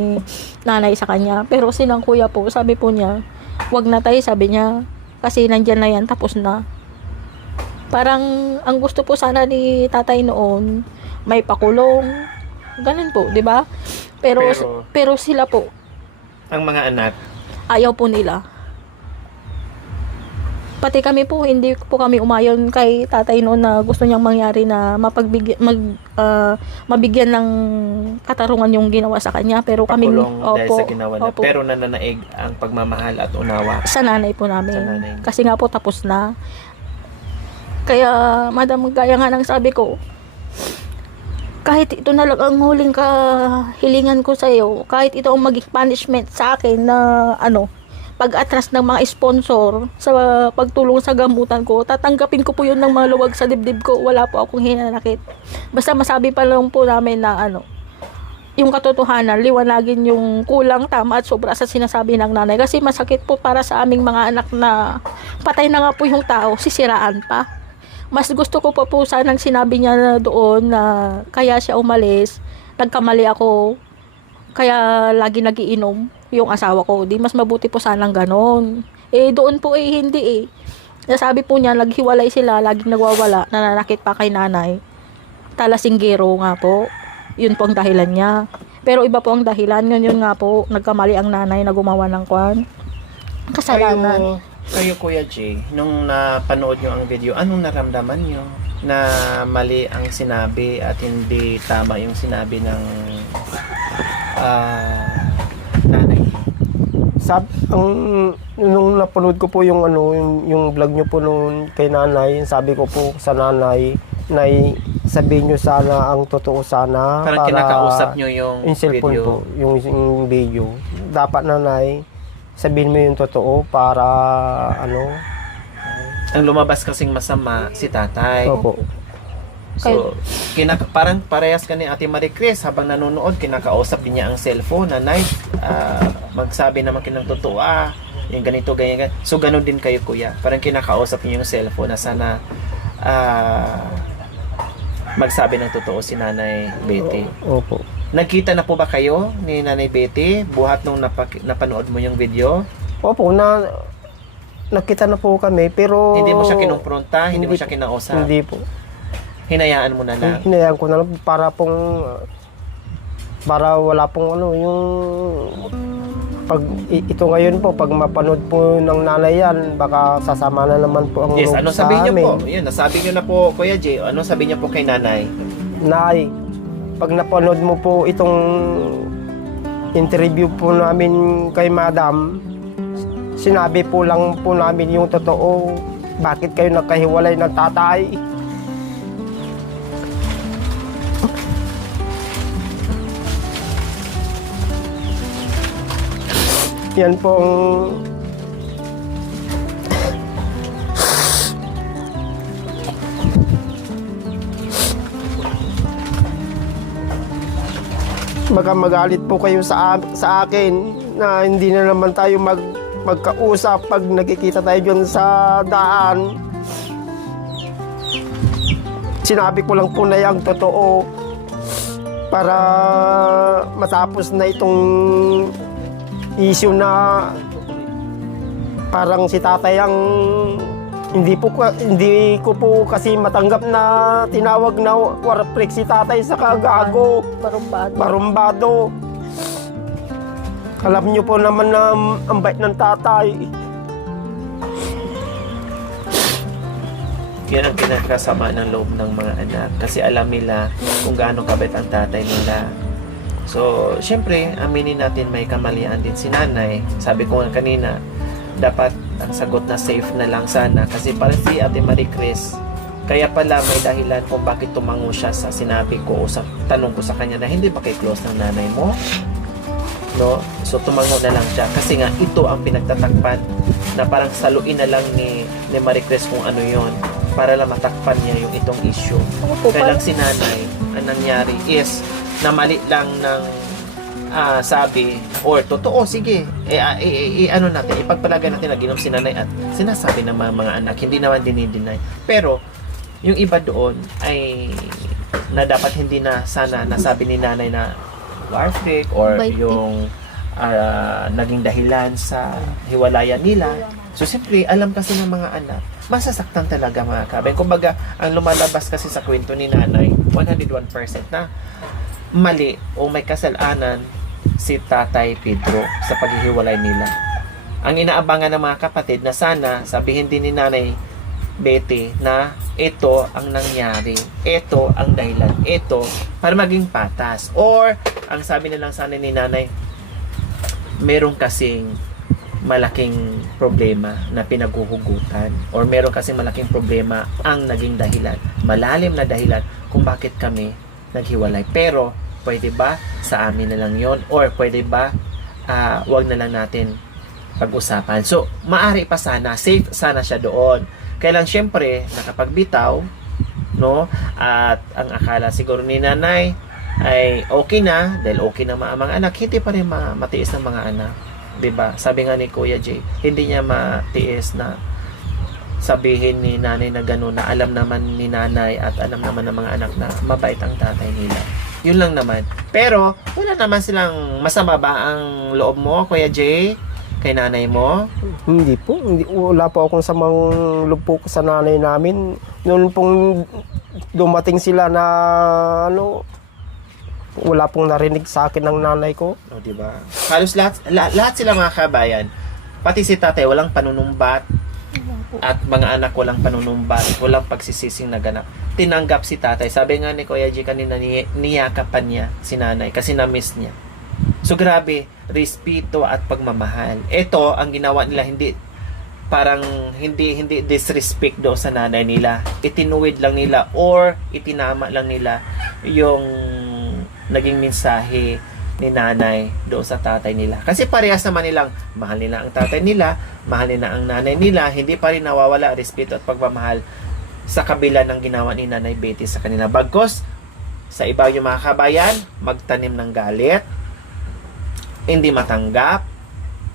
nanay sa kanya. Pero sinang kuya po, sabi po niya, wag na tayo, sabi niya, kasi nandyan na yan, tapos na. Parang ang gusto po sana ni tatay noon, may pakulong, ganun po, di ba? Pero sila po, Ang mga anak, ayaw po nila. Pati kami po, hindi po kami umayon kay tatay noon na gusto niyang mangyari na mabigyan ng katarungan yung ginawa sa kanya. Pero kami, pakulong dahil sa ginawa na. opo, Pero nananaig ang pagmamahal at unawa. sa nanay po namin. Sa nanay. Kasi nga po tapos na. Kaya, madam, gaya nga ng sabi ko, kahit ito na lang ang huling kahilingan ko sa iyo, kahit ito ang maging punishment sa akin na pag-atras ng mga sponsor sa pagtulong sa gamutan ko, tatanggapin ko po yun ng mga luwag sa dibdib ko. Wala po akong hinanakit. Basta masabi pa lang po namin na yung katotohanan, liwanagin yung kulang, tama at sobra sa sinasabi ng nanay. Kasi masakit po para sa aming mga anak na patay na nga po yung tao, sisiraan pa. Mas gusto ko po sanang sinabi niya na doon na kaya siya umalis nagkamali ako. Kaya lagi nagiinom yung asawa ko. Di mas mabuti po sanang ganon. Doon po hindi Nasabi po niya, naghiwalay sila, laging nagwawala, nananakit pa kay nanay. Talasinggero nga po. Yun po ang dahilan niya. Pero iba po ang dahilan. Yun nga po, nagkamali ang nanay na gumawa ng kasalanan. Kayo Kuya Jay, nung napanood nyo ang video, anong naramdaman nyo? Na mali ang sinabi at hindi tama yung sinabi ng nanay? Nung napanood ko po yung yung vlog niyo po nung kay nanay, sabi ko po sa nanay, nay, sabihin niyo sana ang totoo sana. Parang para kinakausap nyo yung cellphone video. po, yung video. Dapat nanay, sabihin mo yung totoo para Ang lumabas kasing masama si tatay. Opo. So, parang parehas ka ni Ate Marie Chris habang nanonood, kinakausap din niya ang cellphone, nanay, magsabi naman kinang totoo, yung ganito, ganyan. So, ganun din kayo kuya. Parang kinakausap niyo yung cellphone na sana magsabi ng totoo si Nanay Betty. Opo. Nagkita na po ba kayo ni Nanay Betty buhat nung napanood mo yung video? Opo, nakita na po kami, pero Hindi mo siya kinumpronta, hindi mo siya kinausap. Hindi po. Hinayaan mo na lang. Hinayaan ko na lang para wala pong yung ito ngayon po, pag mapanood po ng nanay yan, baka sasama na naman po ang Yes, loob ano sa sabihin niyo amin. po? Yun, nasabi niyo na po, Kuya Jay. Ano sabi niyo po kay nanay? Nay, pag napanood mo po itong interview po namin kay madam, sinabi po lang po namin yung totoo. Bakit kayo nagkahiwalay ng tatay? Yan pong baka magalit po kayo sa akin na hindi na naman tayo magkausap pag nakikita tayo dyan sa daan. Sinabi ko lang po na yung totoo para matapos na itong issue na parang si tatay ang hindi ko po kasi matanggap na tinawag na warprik si tatay sa kagago, barumbado. Alam niyo po naman na ang bait ng tatay. Yan ang kinakasama ng loob ng mga anak kasi alam nila kung gaano kabait ang tatay nila. So, syempre, aminin natin may kamalian din si nanay. Sabi ko nga kanina, dapat ang sagot na safe na lang sana kasi para si Ate Marie Chris, kaya pala may dahilan kung bakit tumango siya sa sinabi ko o sa tanong ko sa kanya na hindi ba kay close ng nanay mo? No? So, tumango na lang siya kasi nga ito ang pinagtatakpan na parang saluin na lang ni Marie Chris kung ano yon para lang matakpan niya yung itong issue. Kaya lang si nanay, ang nangyari is na mali lang ng sabi or totoo, sige ano natin, ipagpalagay natin na ginom si nanay at sinasabi ng mga anak, hindi naman dinideny, pero yung iba doon ay na dapat hindi na sana nasabi ni nanay na warfake or yung naging dahilan sa hiwalayan nila. So siyempre alam kasi ng mga anak masasaktan talaga mga kabeng. Kumbaga ang lumalabas kasi sa kwento ni nanay 101% na mali o may kasalanan si Tatay Pedro sa paghihiwalay nila. Ang inaabangan ng mga kapatid na sana sabihin din ni Nanay Betty na ito ang nangyari, ito ang dahilan, ito para maging patas. Or ang sabi na lang sana ni Nanay, meron kasing malaking problema na pinaghuhugutan or meron kasing malaking problema ang naging dahilan, malalim na dahilan kung bakit kami naghiwalay. Pero pwede ba sa amin na lang yon or pwede ba wag na lang natin pag-usapan. So maari pa sana, safe sana siya doon. Kaya lang syempre nakapagbitaw, no? At ang akala siguro ni nanay ay okay na dahil okay na mga anak, hindi pa rin matiis ng mga anak, 'di ba? Sabi nga ni Kuya Jay, hindi niya matiis na sabihin ni nanay na gano'n na alam naman ni nanay at alam naman ng mga anak na mabait ang tatay nila. Yun lang naman. Pero, wala naman silang masama ba ang loob mo, Kuya Jay? Kay nanay mo? Hindi po. Wala po akong samang loob po sa nanay namin. Noon pong dumating sila na wala pong narinig sa akin ng nanay ko. O, diba? Halos lahat sila mga kabayan. Pati si tatay, walang panunumbat. At mga anak, walang panunumbat. Walang pagsisising naganap. Tinanggap si tatay. Sabi nga ni Kuya G kanina, niyakapan niya si nanay kasi na-miss niya. So grabe, respeto at pagmamahal. Ito ang ginawa nila, hindi disrespect doon sa nanay nila. Itinuwid lang nila or itinama lang nila yung naging mensahe ni nanay doon sa tatay nila. Kasi parehas naman nilang mahal nila ang tatay nila, mahal nila ang nanay nila, hindi pa rin nawawala respeto at pagmamahal sa kabila ng ginawa ni Nanay Betty sa kanila. Bagkos, sa iba yung mga kabayan, magtanim ng galit, hindi matanggap,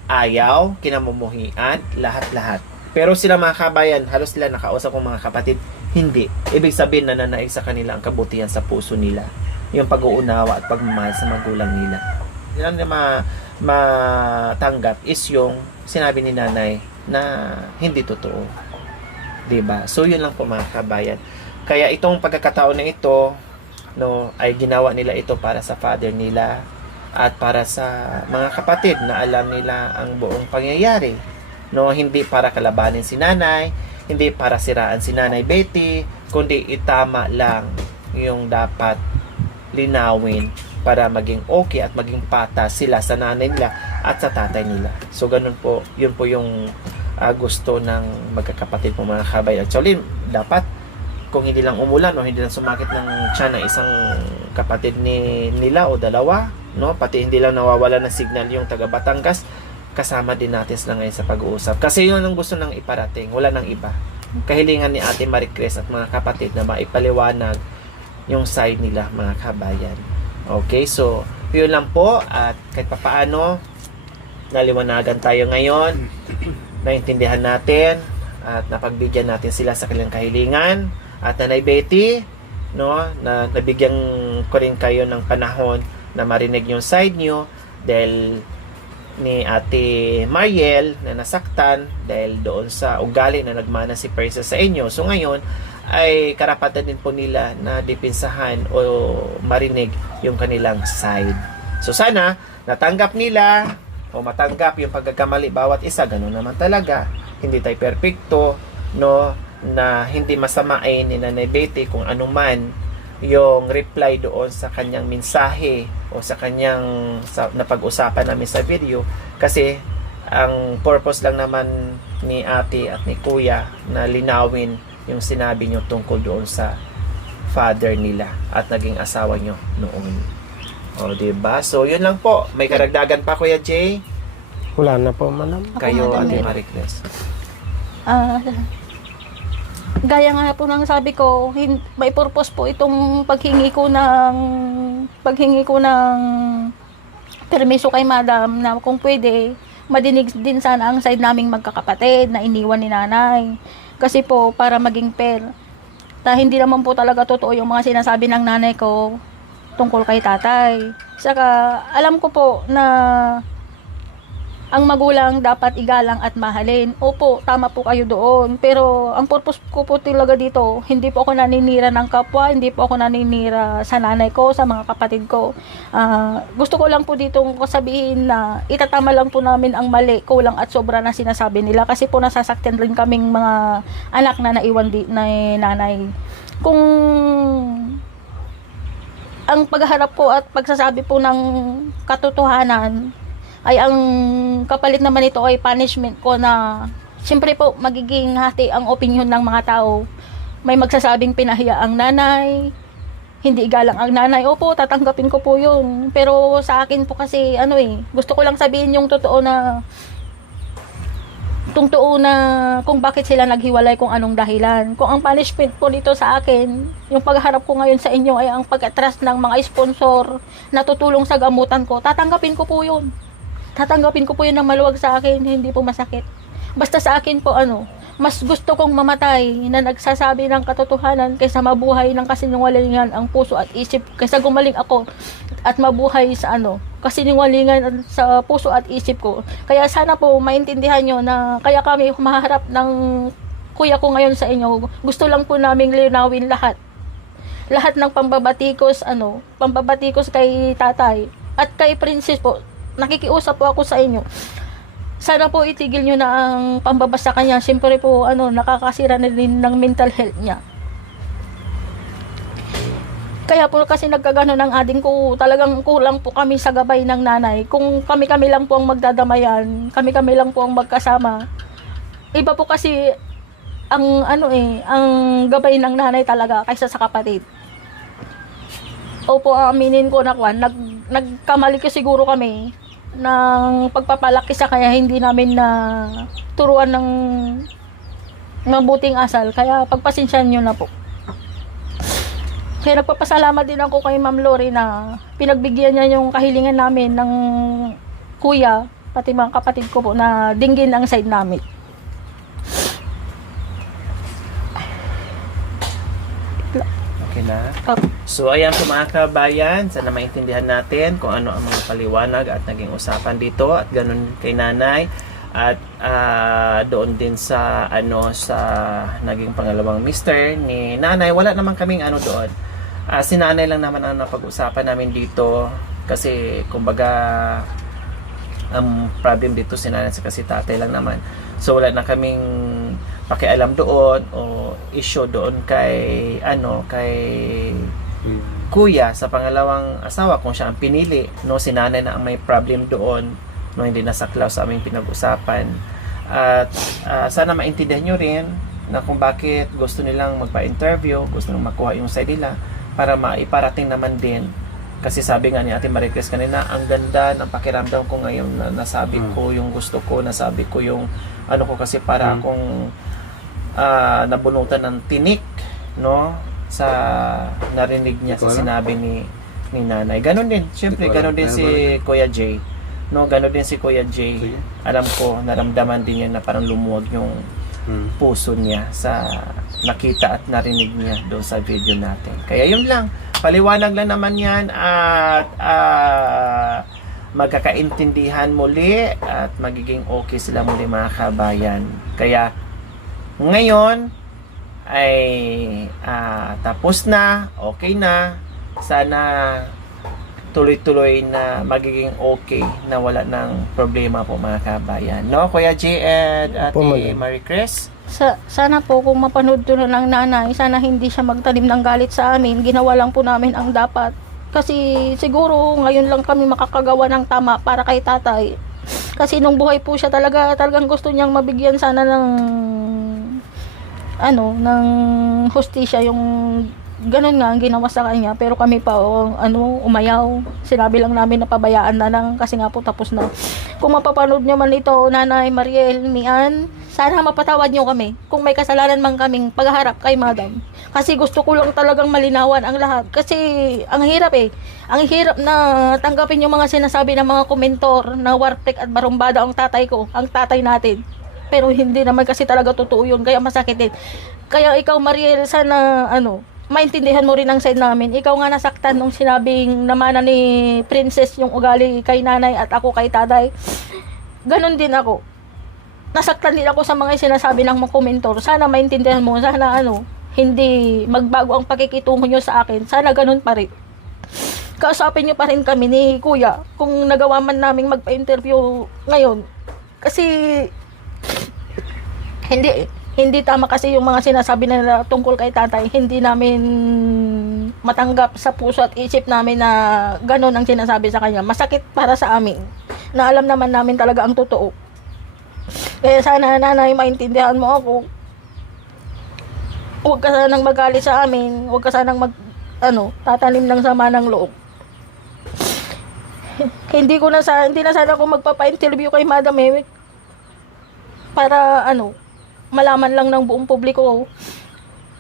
ayaw, kinamumuhian, lahat-lahat. Pero sila mga kabayan, halos sila nakausap kong mga kapatid, hindi. Ibig sabihin nananaig sa kanila ang kabutihan sa puso nila. Yung pag-uunawa at pagmamahal sa magulang nila. Yan na matanggap is yung sinabi ni nanay na hindi totoo. Diba? So yun lang po mga kabayan. Kaya itong pagkakataon na ito, ay ginawa nila ito para sa father nila at para sa mga kapatid na alam nila ang buong pangyayari. Hindi para kalabanin si nanay, hindi para siraan si Nanay Betty, kundi itama lang yung dapat linawin para maging okay at maging patas sila sa nanay nila at sa tatay nila. So ganun po, yun po yung gusto ng magkakapatid po mga kabayan. Actually, dapat kung hindi lang umulan o hindi lang sumakit ng tiyan ng isang kapatid nila o dalawa, pati hindi lang nawawala ng signal yung taga Batangas, kasama din natin sila ngayon sa pag-uusap. Kasi yun ang gusto ng iparating, wala nang iba. Kahilingan ni Ate Maricres at mga kapatid na maipaliwanag yung side nila mga kabayan. Okay, so yun lang po at kahit papaano naliwanagan tayo ngayon, naintindihan natin at napagbigyan natin sila sa kanilang kahilingan. At Nanay Betty, na nabigyan ko rin kayo ng panahon na marinig yung side nyo dahil ni Ate Mariel na nasaktan dahil doon sa ugali na nagmana si Persa sa inyo. So ngayon ay karapatan din po nila na dipinsahan o marinig yung kanilang side. So sana natanggap nila o matanggap yung pagkakamali bawat isa. Ganun naman talaga. Hindi tayo perfecto, na hindi masamain ni Nanay Betty kung ano man yung reply doon sa kanyang mensahe o sa kanyang napag-usapan namin sa video. Kasi ang purpose lang naman ni ate at ni kuya na linawin yung sinabi nyo tungkol doon sa father nila at naging asawa nyo noon. O, diba? So, yun lang po. May karagdagan pa, Kuya Jay? Wala na po, madam. Kayo, Madam, Ate meron. Maricles. Gaya nga po ng sabi ko, may purpose po itong paghingi ko ng permiso kay madam na kung pwede, madinig din sana ang side naming magkakapatid na iniwan ni nanay. Kasi po, para maging fair. Hindi naman po talaga totoo yung mga sinasabi ng nanay ko tungkol kay tatay. Saka, alam ko po na ang magulang dapat igalang at mahalin. Opo, tama po kayo doon. Pero ang purpose ko po talaga dito, hindi po ako naninira ng kapwa, hindi po ako naninira sa nanay ko, sa mga kapatid ko. Gusto ko lang po dito sabihin na itatama lang po namin ang mali, kulang at sobra na sinasabi nila. Kasi po nasasaktan rin kaming mga anak na naiwan na nanay. Kung ang pagharap po at pagsasabi po ng katotohanan ay ang kapalit naman ito ay punishment ko na siyempre po magiging hati ang opinion ng mga tao. May magsasabing pinahiya ang nanay, hindi igalang ang nanay. Opo, tatanggapin ko po yun. Pero sa akin po kasi gusto ko lang sabihin yung totoo na kung bakit sila naghiwalay, kung anong dahilan. Kung ang punishment po dito sa akin, yung pagharap ko ngayon sa inyo ay ang pag-atras ng mga sponsor na tutulong sa gamutan ko, tatanggapin ko po yun. Tatanggapin ko po yun ng maluwag sa akin, hindi po masakit. Basta sa akin po Mas gusto kong mamatay na nagsasabi ng katotohanan kaysa mabuhay ng kasinungalingan ang puso at isip, kaysa gumaling ako at mabuhay sa kasinungalingan sa puso at isip ko. Kaya sana po maintindihan nyo na kaya kami humaharap ng kuya ko ngayon sa inyo. Gusto lang po naming linawin lahat ng pambabatikos kay tatay at kay princess po. Nakikiusap po ako sa inyo. Sana po itigil nyo na ang pambaba sa kanya. Siyempre po, nakakasira na din ng mental health niya. Kaya po kasi nagkagano ng ading ko, talagang kulang po kami sa gabay ng nanay. Kung kami-kami lang po ang magdadamayan, kami-kami lang po ang magkasama. Iba po kasi ang gabay ng nanay talaga kaysa sa kapatid. Opo, aminin ko na nagkamali ko siguro kami ng pagpapalaki sa kaya hindi namin na turuan ng mabuting asal. Kaya pagpasensyahan nyo na po. Kaya nagpapasalamat din ako kay Ma'am Lori na pinagbigyan niya yung kahilingan namin ng kuya, pati mga kapatid ko po na dinggin ang side namin. Okay na? So ayan po mga kabayan, sana maintindihan natin kung ano ang mga paliwanag at naging usapan dito at ganun kay nanay at doon din sa sa naging pangalawang mister ni nanay. Wala naman kaming doon. Si nanay lang naman ang napag-usapan namin dito kasi kumbaga ang problem dito si nanay kasi tatay lang naman. So wala na kaming pakialam doon o issue doon kay kuya sa pangalawang asawa kung siya ang pinili, si nanay na ang may problem doon, hindi nasaklaw sa aming pinag-usapan. At sana maintindihan nyo rin na kung bakit gusto nilang magpa-interview, gusto nilang makuha yung side nila para maiparating naman din. Kasi sabi nga ni Ate Maricris kanina, ang ganda ng pakiramdam ko ngayon na nasabi ko yung gusto ko, nasabi ko yung ko kasi para akong nabunutan ng tinik sa narinig niya sa sinabi ni nanay. Ganon din, syempre ganon din si Kuya Jay. Ganon din si Kuya Jay. Alam ko, naramdaman din niya na parang lumuwag yung puso niya sa nakita at narinig niya doon sa video natin. Kaya yun lang, paliwanag lang naman yan at magkakaintindihan muli at magiging okay sila muli mga kabayan. Kaya ngayon ay tapos na, okay na. Sana tuloy-tuloy na magiging okay na wala ng problema po mga kabayan. Kuya J and Ate Maricris? Sana po kung mapanood to ng nanay, sana hindi siya magtanim ng galit sa amin. Ginawa lang po namin ang dapat. Kasi siguro ngayon lang kami makakagawa ng tama para kay tatay. Kasi nung buhay po siya talagang gusto niyang mabigyan sana ng ng hustisya yung ganun nga ang ginawa sa kanya, pero kami pa umayaw. Sinabi lang namin na pabayaan na lang kasi nga po tapos na. Kung mapapanood nyo man ito, Nanay Mariel, Mian, sana mapatawad nyo kami kung may kasalanan man kaming pagharap kay Madam. Kasi gusto ko lang talagang malinawan ang lahat. Kasi ang hirap ang hirap na tanggapin yung mga sinasabi ng mga komentor na wartek at barumbada ang tatay ko, ang tatay natin. Pero hindi naman kasi talaga totoo yun, kaya masakit din. Kaya ikaw Mariel, sana maintindihan mo rin ang side namin. Ikaw nga nasaktan nung sinabing namana ni Princess yung ugali kay nanay at ako kay tatay. Ganon din ako. Nasaktan din ako sa mga sinasabi ng mga komentor. Sana maintindihan mo, sana hindi magbago ang pakikitungo nyo sa akin. Sana ganon pa rin. Kausapin nyo pa rin kami ni Kuya kung nagawa man naming magpa-interview ngayon. Kasi hindi tama kasi yung mga sinasabi na tungkol kay tatay. Hindi namin matanggap sa puso at isip namin na gano'n ang sinasabi sa kanya. Masakit para sa amin na alam naman namin talaga ang totoo. Kaya sana nanay maintindihan mo ako. Huwag ka sanang magalit sa amin. Huwag ka sanang tatanim ng sama ng loob. hindi na sana ako magpapa-interview kay Madam Ewik para malaman lang ng buong publiko.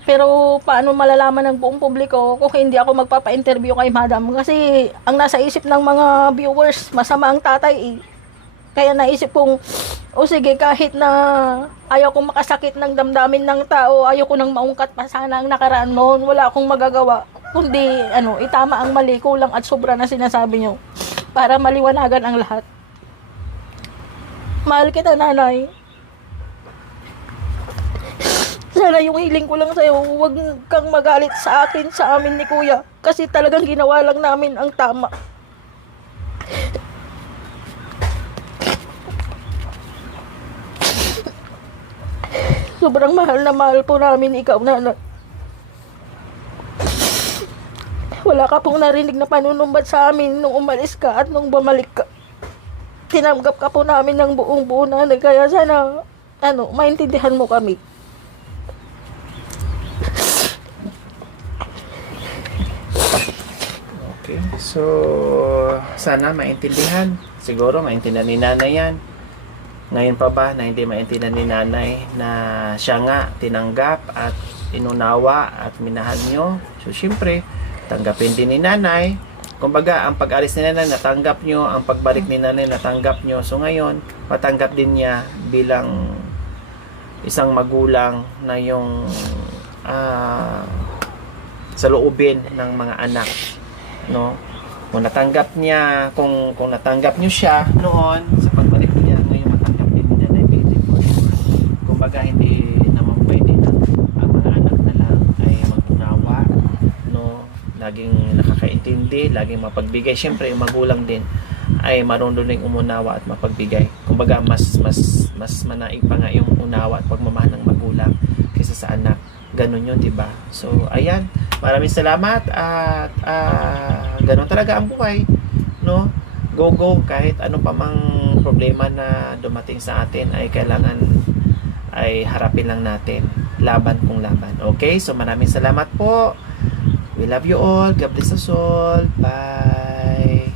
Pero paano malalaman ng buong publiko kung hindi ako magpapa-interview kay Madam? Kasi ang nasa isip ng mga viewers, masama ang tatay . Kaya naisip kong O sige, kahit na ayaw kong makasakit ng damdamin ng tao, ayaw ko nang maungkat pa sana ang nakaraan noon, wala akong magagawa. Kundi, itama ang mali, kulang at sobra na sinasabi nyo. Para maliwanagan ang lahat. Mahal kita, nanay. Sana yung hiling ko lang sa'yo, huwag kang magalit sa akin, sa amin ni kuya. Kasi talagang ginawa lang namin ang tama. Sobrang mahal na mahal po namin ikaw, nanay. Wala ka pong narinig na panunumbat sa amin nung umalis ka at nung bumalik ka. Tinanggap ka po namin ng buong buo, nanay. Kaya sana, maintindihan mo kami. Okay. So, sana maintindihan. Siguro maintindihan ni nanay yan. Ngayon pa ba na hindi maintindihan ni nanay na siya nga tinanggap at inunawa at minahal nyo? So, syempre, tanggapin din ni nanay. Kumbaga, ang pag-alis ni nanay, natanggap nyo. Ang pagbalik ni nanay, natanggap nyo. So, ngayon, matanggap din niya bilang isang magulang na yung sa loobin ng mga anak, no? Kung natanggap niya, kung natanggap niyo siya noon sa pagbalik niya, ngayon matanggap din niya na beautiful. Kumbaga hindi naman pwede na ang mga anak na lang ay mag-unawa, no? Laging nakakaintindi, laging mapagbigay. Siyempre yung magulang din ay marunong din umunawa at mapagbigay. Kumbaga mas manaig pa nga yung unawa at pagmamahal ng magulang kaysa sa anak. Ganun yun, diba? So, ayan. Maraming salamat at ganun talaga ang buhay, no? Go kahit ano pa mang problema na dumating sa atin ay kailangan ay harapin lang natin. Laban kung laban. Okay? So, maraming salamat po. We love you all. God bless us all. Bye.